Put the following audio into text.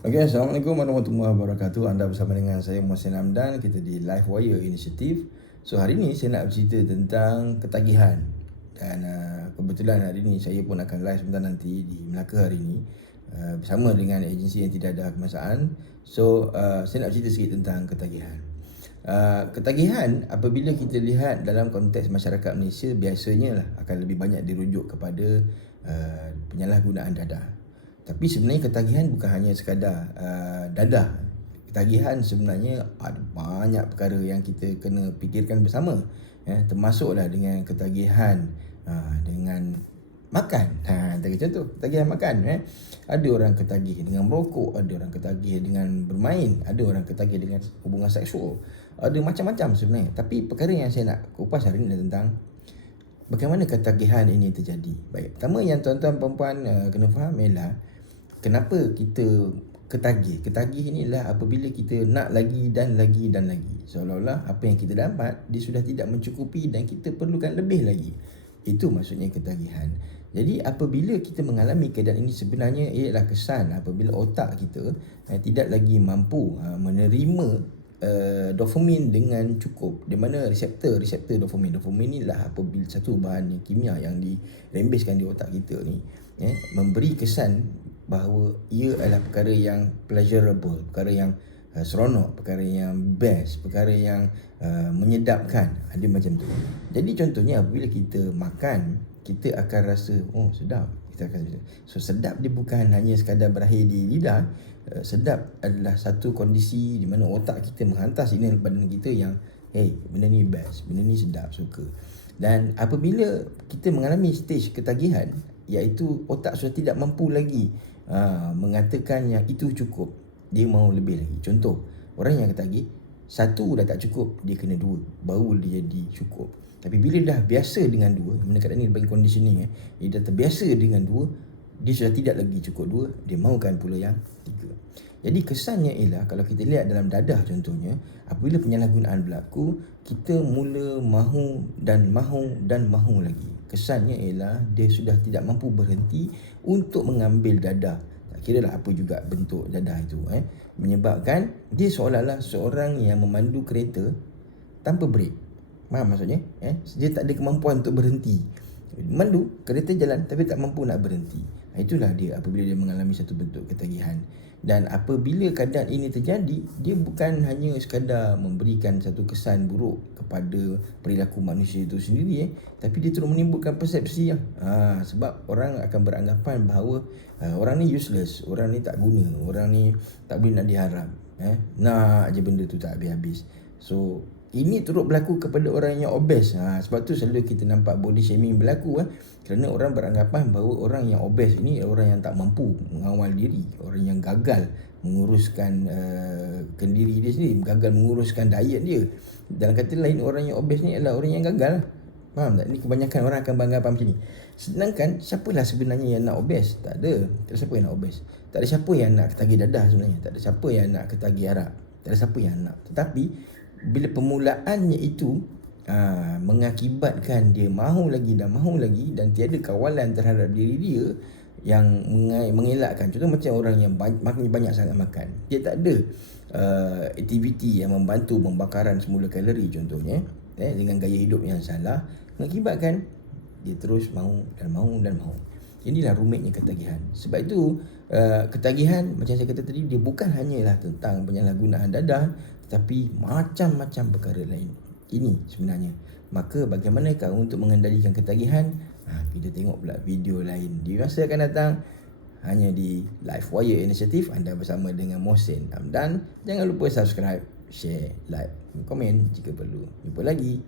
Okay, Assalamualaikum warahmatullahi wabarakatuh. Anda bersama dengan saya Mohsin Hamdan. Kita di Livewire Initiative. So hari ini saya nak bercerita tentang ketagihan. Dan kebetulan hari ini saya pun akan live sebentar nanti di Melaka hari ini bersama dengan agensi yang tidak ada kemasaan. So saya nak cerita sikit tentang ketagihan. Ketagihan apabila kita lihat dalam konteks masyarakat Malaysia, biasanya lah akan lebih banyak dirujuk kepada penyalahgunaan dadah. Tapi sebenarnya ketagihan bukan hanya sekadar dadah. Ketagihan sebenarnya ada banyak perkara yang kita kena fikirkan bersama. Termasuklah dengan ketagihan dengan makan. Bagi contoh, ketagihan makan. Ada orang ketagih dengan merokok, ada orang ketagih dengan bermain, ada orang ketagih dengan hubungan seksual. Ada macam-macam sebenarnya. Tapi perkara yang saya nak kupas hari ini adalah tentang bagaimana ketagihan ini terjadi. Baik, pertama yang tuan-tuan perempuan kena faham ialah kenapa kita ketagih. Ketagih inilah apabila kita nak lagi dan lagi dan lagi. Seolah-olah apa yang kita dapat, dia sudah tidak mencukupi dan kita perlukan lebih lagi. Itu maksudnya ketagihan. Jadi apabila kita mengalami keadaan ini, sebenarnya ialah kesan apabila otak kita tidak lagi mampu menerima dopamin dengan cukup. Di mana reseptor dopamin inilah apabila satu bahan kimia yang dirembeskan di otak kita ni memberi kesan bahawa ia adalah perkara yang pleasurable, perkara yang seronok, perkara yang best, perkara yang menyedapkan. Ada macam tu. Jadi contohnya apabila kita makan, kita akan rasa sedap. So sedap dia bukan hanya sekadar berakhir di lidah. Sedap adalah satu kondisi di mana otak kita menghantar signal badan kita yang benda ni best, benda ni sedap, suka. Dan apabila kita mengalami stage ketagihan, iaitu otak sudah tidak mampu lagi mengatakan yang itu cukup, dia mahu lebih lagi. Contoh, orang yang ketagih, satu dah tak cukup, dia kena dua, baru dia jadi cukup. Tapi bila dah biasa dengan dua, keadaan ni bagi conditioning, dia dah terbiasa dengan dua, dia sudah tidak lagi cukup dua, dia mahukan pula yang tiga. Jadi kesannya ialah kalau kita lihat dalam dadah contohnya, apabila penyalahgunaan berlaku, kita mula mahu dan mahu lagi. Kesannya ialah dia sudah tidak mampu berhenti untuk mengambil dadah. Tak kira lah apa juga bentuk dadah itu. Menyebabkan dia seolah-olah seorang yang memandu kereta tanpa brek. Faham maksudnya? Dia tak ada kemampuan untuk berhenti. Mandu kereta jalan tapi tak mampu nak berhenti. Itulah dia apabila dia mengalami satu bentuk ketagihan. Dan apabila keadaan ini terjadi, dia bukan hanya sekadar memberikan satu kesan buruk kepada perilaku manusia itu sendiri, tapi dia terus menimbulkan persepsi sebab orang akan beranggapan bahawa orang ni useless, orang ni tak guna, orang ni tak boleh nak diharap. Nak je benda tu tak habis-habis. So ini turut berlaku kepada orang yang obes. Sebab tu selalu kita nampak body shaming berlaku kerana orang beranggapan bahawa orang yang obes ini orang yang tak mampu mengawal diri, orang yang gagal menguruskan kendiri dia sendiri, gagal menguruskan diet dia. Dalam kata lain, orang yang obes ni adalah orang yang gagal. Faham tak? Ini kebanyakan orang akan beranggapan macam ni. Sedangkan siapalah sebenarnya yang nak obes? Tak ada. Tak ada siapa yang nak obes. Tak ada siapa yang nak ketagih dadah sebenarnya. Tak ada siapa yang nak ketagih arak. Tak ada siapa yang nak. Tetapi bila permulaannya itu mengakibatkan dia mahu lagi dan tiada kawalan terhadap diri dia yang mengelakkan. Contoh macam orang yang banyak sangat makan, dia tak ada aktiviti yang membantu pembakaran semula kalori contohnya, dengan gaya hidup yang salah, mengakibatkan dia terus mahu. Inilah rumitnya ketagihan. Sebab itu ketagihan, macam saya kata tadi, dia bukan hanyalah tentang penyalahgunaan dadah, tetapi macam-macam perkara lain. Ini sebenarnya. Maka bagaimanakah untuk mengendalikan ketagihan? Kita tengok pula video lain di masa akan datang, hanya di Livewire Initiative. Anda bersama dengan Mohsin Hamdan. Jangan lupa subscribe, share, like, komen jika perlu. Jumpa lagi.